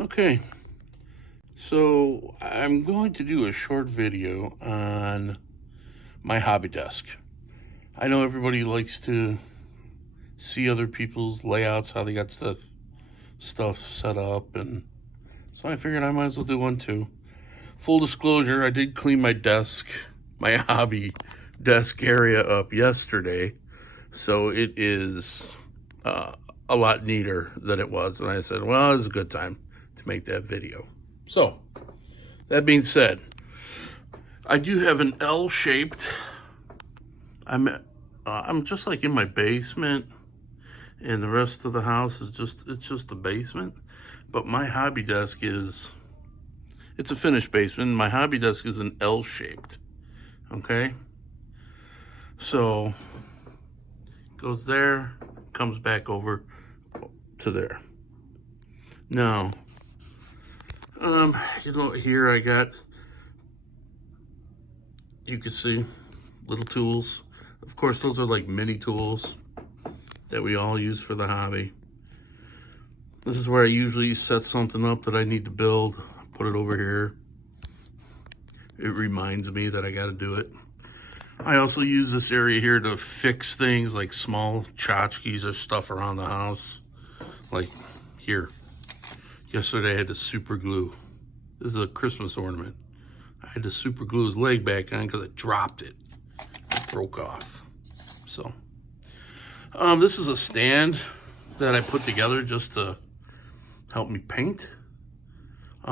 Okay, so I'm going to do a short video on my hobby desk. I know everybody likes to see other people's layouts, how they got stuff set up, and so I figured I might as well do one too. Full disclosure, I did clean my desk, my hobby desk area up yesterday, so it is a lot neater than it was, and I said, well, it's a good time to make that video. So, that being said, I do have an L-shaped. I'm just like in my basement, and the rest of the house is just a basement. But my hobby desk it's a finished basement. My hobby desk is an L-shaped. Okay, so goes there, comes back over to there. Now, here I got, you can see little tools. Of course, those are like mini tools that we all use for the hobby. This is where I usually set something up that I need to build, put it over here. It reminds me that I got to do it. I also use this area here to fix things like small tchotchkes or stuff around the house. Like here. Yesterday I had to super glue. This is a Christmas ornament. I had to super glue his leg back on because I dropped it. It broke off. So, this is a stand that I put together just to help me paint.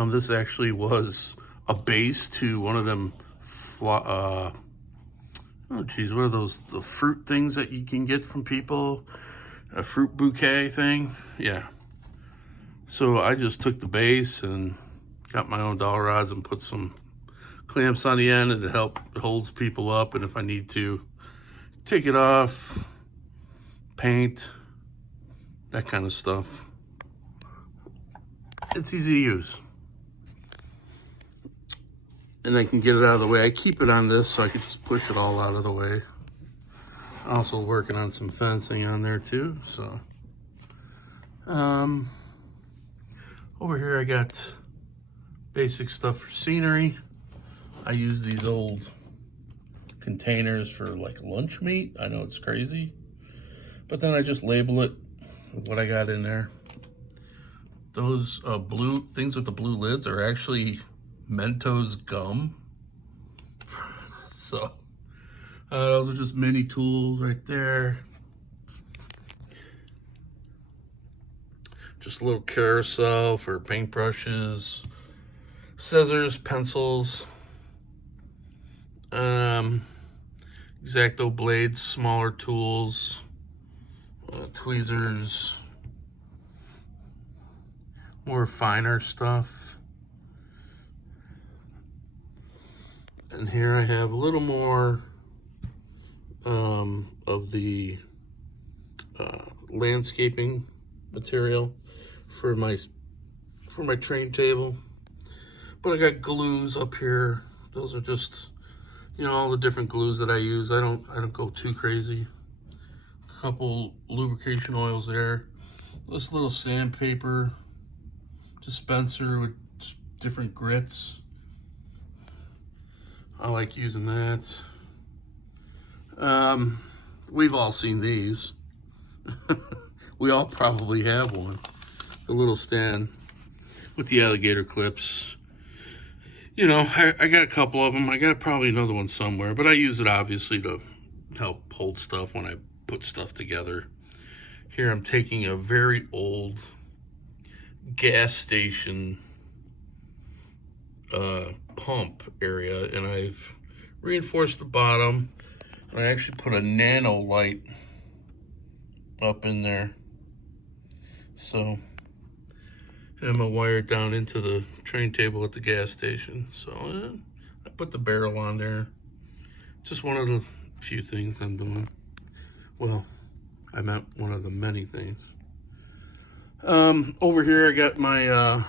This actually was a base to one of them, oh geez, what are those, the fruit things that you can get from people? A fruit bouquet thing? Yeah. So I just took the base and got my own dowel rods and put some clamps on the end, and it holds people up, and if I need to take it off, paint, that kind of stuff. It's easy to use. And I can get it out of the way. I keep it on this so I can just push it all out of the way. Also working on some fencing on there too, so. Over here I got basic stuff for scenery. I use these old containers for like lunch meat. I know it's crazy, but then I just label it with what I got in there. Those blue things with the blue lids are actually Mentos gum. So those are just mini tools right there. Just a little carousel for paintbrushes, scissors, pencils, X-Acto blades, smaller tools, tweezers, more finer stuff. And here I have a little more of the landscaping material for my train table. But I got glues up here. Those are just, all the different glues that I use. I don't go too crazy. A couple lubrication oils there. This little sandpaper dispenser with different grits. I like using that. We've all seen these. We all probably have one. The little stand with the alligator clips. I got a couple of them. I got probably another one somewhere, but I use it obviously to help hold stuff when I put stuff together. Here I'm taking a very old gas station pump area, and I've reinforced the bottom. And I actually put a nano light up in there. So, and I'm gonna wire it down into the train table at the gas station. So I put the barrel on there. Just one of the few things I'm doing. Well, I meant one of the many things. Over here I got my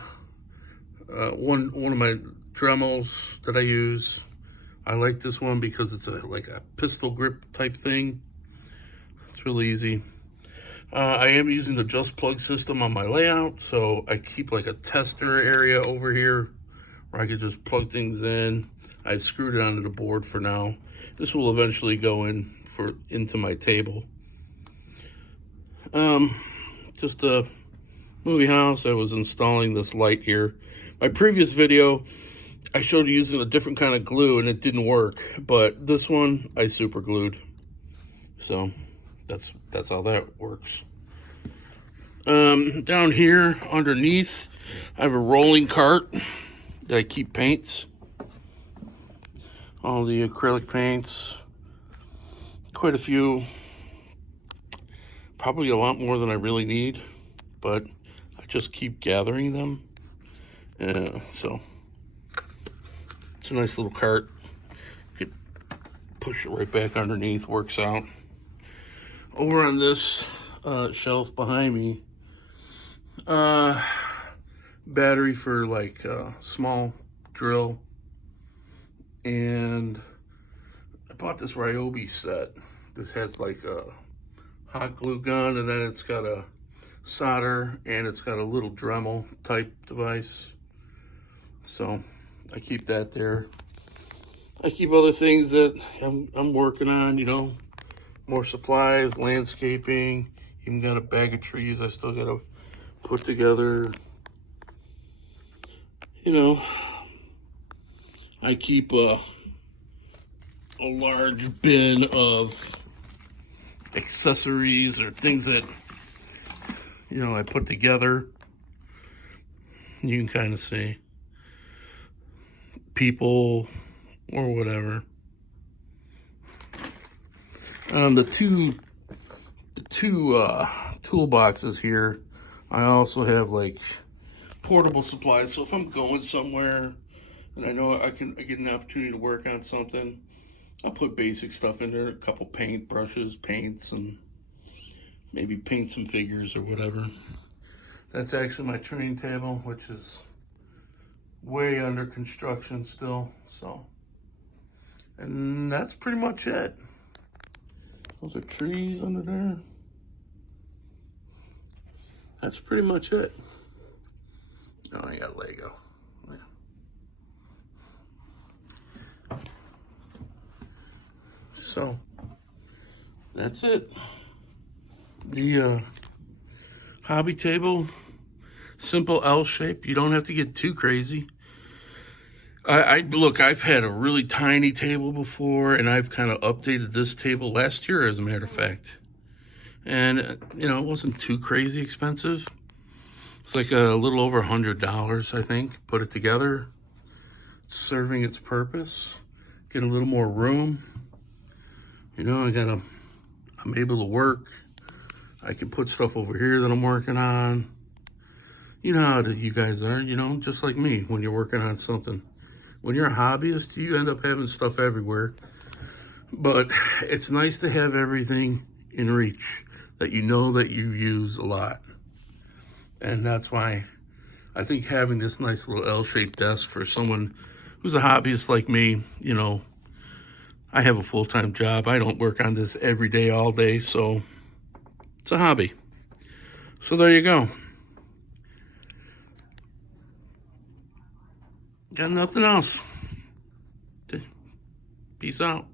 one of my Dremels that I use. I like this one because it's like a pistol grip type thing. It's really easy. I am using the Just Plug system on my layout, so I keep like a tester area over here where I could just plug things in. I've screwed it onto the board for now. This will eventually go into my table. Just a movie house. I was installing this light here. My previous video, I showed you using a different kind of glue and it didn't work, but this one I super glued. So that's how that works. Down here underneath, I have a rolling cart that I keep paints. All the acrylic paints, quite a few, probably a lot more than I really need, but I just keep gathering them. So it's a nice little cart. You could push it right back underneath, works out. Over on this shelf behind me, battery for like small drill, and I bought this Ryobi set. This has like a hot glue gun, and then it's got a solder, and it's got a little Dremel type device. So I keep that there. I keep other things that I'm working on, you know, more supplies, landscaping, even got a bag of trees I still gotta put together. You know, I keep a large bin of accessories or things that, you know, I put together. You can kind of see people or whatever. The two toolboxes here, I also have like portable supplies. So if I'm going somewhere and I know I get an opportunity to work on something, I'll put basic stuff in there, a couple paint brushes, paints, and maybe paint some figures or whatever. That's actually my training table, which is way under construction still. So, and that's pretty much it. Those are trees under there. That's pretty much it. Oh, I got Lego. Yeah. So, that's it. The hobby table, simple L shape. You don't have to get too crazy. Look, I've had a really tiny table before, and I've kind of updated this table last year, as a matter of fact. And, you know, it wasn't too crazy expensive. It's like a little over $100, I think, put it together. It's serving its purpose. Get a little more room. You know, I'm able to work. I can put stuff over here that I'm working on. You know how you guys are, you know, just like me when you're working on something. When you're a hobbyist, you end up having stuff everywhere. But it's nice to have everything in reach that you know that you use a lot. And that's why I think having this nice little L-shaped desk for someone who's a hobbyist like me, you know, I have a full-time job. I don't work on this every day, all day, so it's a hobby. So there you go. Got nothing else. Peace out.